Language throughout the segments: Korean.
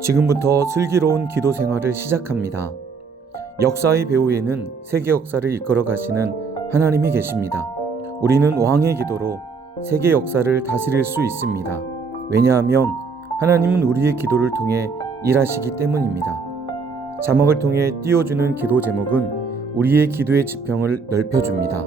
지금부터 슬기로운 기도 생활을 시작합니다. 역사의 배후에는 세계 역사를 이끌어 가시는 하나님이 계십니다. 우리는 왕의 기도로 세계 역사를 다스릴 수 있습니다. 왜냐하면 하나님은 우리의 기도를 통해 일하시기 때문입니다. 자막을 통해 띄워주는 기도 제목은 우리의 기도의 지평을 넓혀줍니다.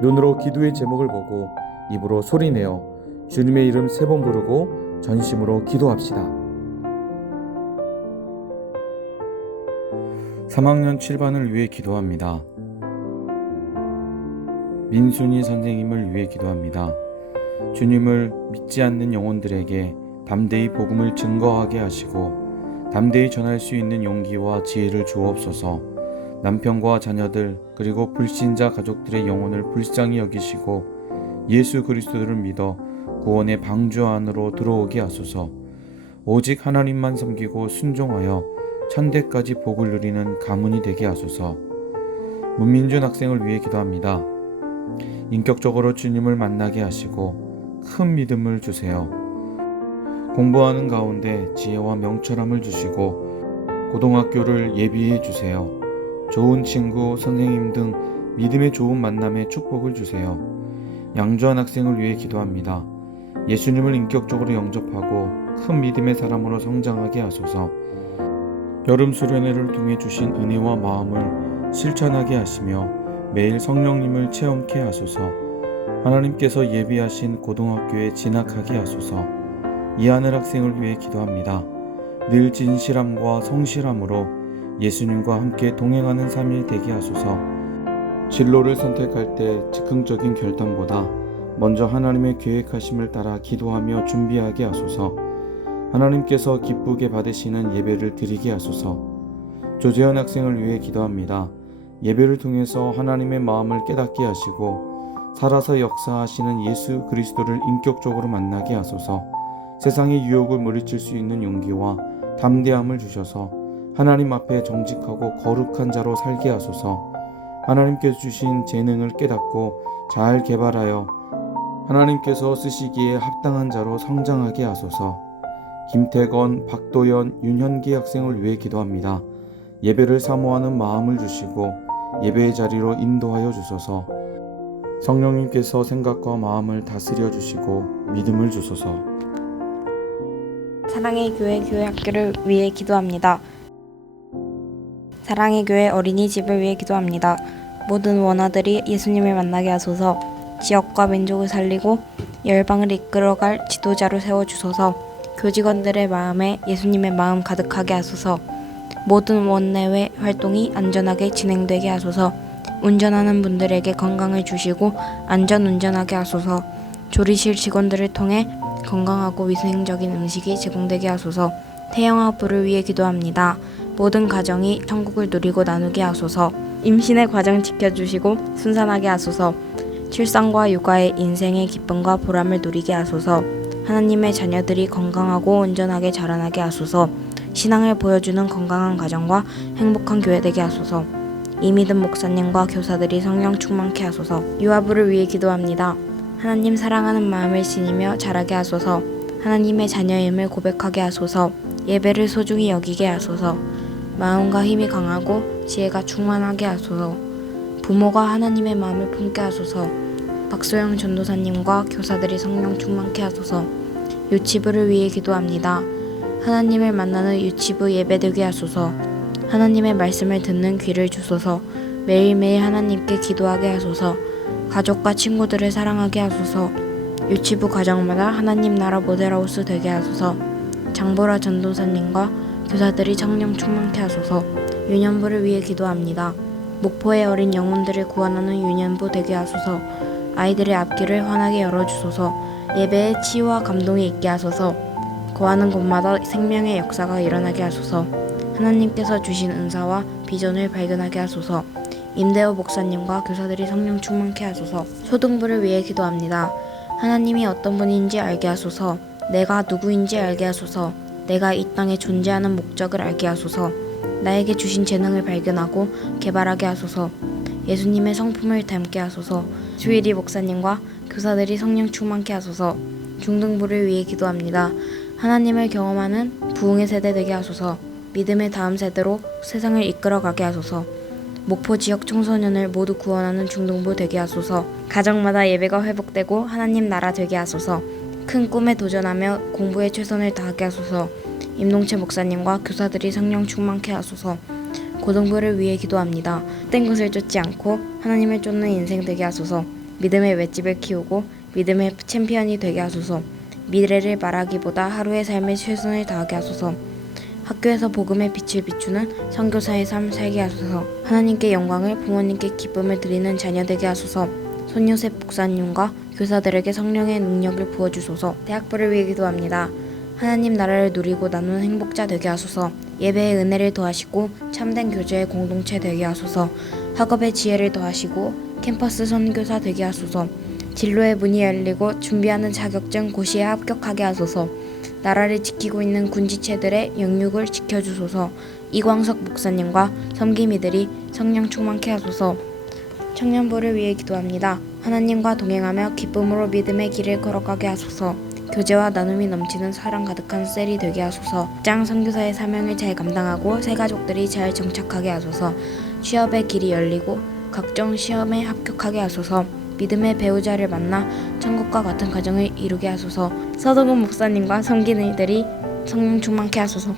눈으로 기도의 제목을 보고 입으로 소리내어 주님의 이름 3번 부르고 전심으로 기도합시다. 3학년 7반을 위해 기도합니다. 민순이 선생님을 위해 기도합니다. 주님을 믿지 않는 영혼들에게 담대히 복음을 증거하게 하시고 담대히 전할 수 있는 용기와 지혜를 주옵소서. 남편과 자녀들 그리고 불신자 가족들의 영혼을 불쌍히 여기시고 예수 그리스도를 믿어 구원의 방주 안으로 들어오게 하소서. 오직 하나님만 섬기고 순종하여 천대까지 복을 누리는 가문이 되게 하소서. 문민준 학생을 위해 기도합니다. 인격적으로 주님을 만나게 하시고 큰 믿음을 주세요. 공부하는 가운데 지혜와 명철함을 주시고 고등학교를 예비해 주세요. 좋은 친구, 선생님 등 믿음의 좋은 만남에 축복을 주세요. 양주한 학생을 위해 기도합니다. 예수님을 인격적으로 영접하고 큰 믿음의 사람으로 성장하게 하소서. 여름 수련회를 통해 주신 은혜와 마음을 실천하게 하시며 매일 성령님을 체험케 하소서. 하나님께서 예비하신 고등학교에 진학하게 하소서. 이하늘 학생을 위해 기도합니다. 늘 진실함과 성실함으로 예수님과 함께 동행하는 삶이 되게 하소서. 진로를 선택할 때 즉흥적인 결단보다 먼저 하나님의 계획하심을 따라 기도하며 준비하게 하소서. 하나님께서 기쁘게 받으시는 예배를 드리게 하소서. 조재현 학생을 위해 기도합니다. 예배를 통해서 하나님의 마음을 깨닫게 하시고 살아서 역사하시는 예수 그리스도를 인격적으로 만나게 하소서. 세상의 유혹을 물리칠 수 있는 용기와 담대함을 주셔서 하나님 앞에 정직하고 거룩한 자로 살게 하소서. 하나님께서 주신 재능을 깨닫고 잘 개발하여 하나님께서 쓰시기에 합당한 자로 성장하게 하소서. 김태건, 박도연, 윤현기 학생을 위해 기도합니다. 예배를 사모하는 마음을 주시고 예배의 자리로 인도하여 주소서. 성령님께서 생각과 마음을 다스려 주시고 믿음을 주소서. 사랑의 교회 교회학교를 위해 기도합니다. 사랑의 교회 어린이집을 위해 기도합니다. 모든 원아들이 예수님을 만나게 하소서. 지역과 민족을 살리고 열방을 이끌어갈 지도자로 세워주소서. 교직원들의 마음에 예수님의 마음 가득하게 하소서. 모든 원내외 활동이 안전하게 진행되게 하소서. 운전하는 분들에게 건강을 주시고 안전운전하게 하소서. 조리실 직원들을 통해 건강하고 위생적인 음식이 제공되게 하소서. 태영아 부를 위해 기도합니다. 모든 가정이 천국을 누리고 나누게 하소서. 임신의 과정 지켜주시고 순산하게 하소서. 출산과 육아의 인생의 기쁨과 보람을 누리게 하소서. 하나님의 자녀들이 건강하고 온전하게 자라나게 하소서. 신앙을 보여주는 건강한 가정과 행복한 교회 되게 하소서. 이미든 목사님과 교사들이 성령 충만케 하소서. 유아부를 위해 기도합니다. 하나님 사랑하는 마음을 지니며 자라게 하소서. 하나님의 자녀임을 고백하게 하소서. 예배를 소중히 여기게 하소서. 마음과 힘이 강하고 지혜가 충만하게 하소서. 부모가 하나님의 마음을 품게 하소서. 박소영 전도사님과 교사들이 성령 충만케 하소서. 유치부를 위해 기도합니다. 하나님을 만나는 유치부 예배되게 하소서. 하나님의 말씀을 듣는 귀를 주소서. 매일매일 하나님께 기도하게 하소서. 가족과 친구들을 사랑하게 하소서. 유치부 가정마다 하나님 나라 모델하우스 되게 하소서. 장보라 전도사님과 교사들이 성령 충만케 하소서. 유년부를 위해 기도합니다. 목포의 어린 영혼들을 구원하는 유년부 되게 하소서. 아이들의 앞길을 환하게 열어주소서. 예배에 치유와 감동이 있게 하소서. 거하는 곳마다 생명의 역사가 일어나게 하소서. 하나님께서 주신 은사와 비전을 발견하게 하소서. 임대호 목사님과 교사들이 성령 충만케 하소서. 초등부를 위해 기도합니다. 하나님이 어떤 분인지 알게 하소서. 내가 누구인지 알게 하소서. 내가 이 땅에 존재하는 목적을 알게 하소서. 나에게 주신 재능을 발견하고 개발하게 하소서. 예수님의 성품을 닮게 하소서. 주일이 목사님과 교사들이 성령 충만케 하소서. 중등부를 위해 기도합니다. 하나님을 경험하는 부흥의 세대 되게 하소서. 믿음의 다음 세대로 세상을 이끌어가게 하소서. 목포 지역 청소년을 모두 구원하는 중등부 되게 하소서. 가정마다 예배가 회복되고 하나님 나라 되게 하소서. 큰 꿈에 도전하며 공부에 최선을 다하게 하소서. 임동채 목사님과 교사들이 성령 충만케 하소서. 고등부를 위해 기도합니다. 헛된 것을 쫓지 않고 하나님을 쫓는 인생 되게 하소서. 믿음의 맷집을 키우고 믿음의 챔피언이 되게 하소서. 미래를 말하기보다 하루의 삶에 최선을 다하게 하소서. 학교에서 복음의 빛을 비추는 선교사의 삶 살게 하소서. 하나님께 영광을, 부모님께 기쁨을 드리는 자녀 되게 하소서. 손요셉 목사님과 교사들에게 성령의 능력을 부어주소서. 대학부를 위해 기도합니다. 하나님 나라를 누리고 나누는 행복자 되게 하소서. 예배의 은혜를 더하시고 참된 교제의 공동체 되게 하소서. 학업의 지혜를 더하시고 캠퍼스 선교사 되게 하소서. 진로의 문이 열리고 준비하는 자격증 고시에 합격하게 하소서. 나라를 지키고 있는 군지체들의 영육을 지켜주소서. 이광석 목사님과 섬김이들이 성령 충만케 하소서. 청년부를 위해 기도합니다. 하나님과 동행하며 기쁨으로 믿음의 길을 걸어가게 하소서. 교제와 나눔이 넘치는 사랑 가득한 셀이 되게 하소서. 직장 선교사의 사명을 잘 감당하고 새 가족들이 잘 정착하게 하소서. 취업의 길이 열리고 각종 시험에 합격하게 하소서. 믿음의 배우자를 만나 천국과 같은 가정을 이루게 하소서. 서동훈 목사님과 섬기는 이들이 성령 충만케 하소서.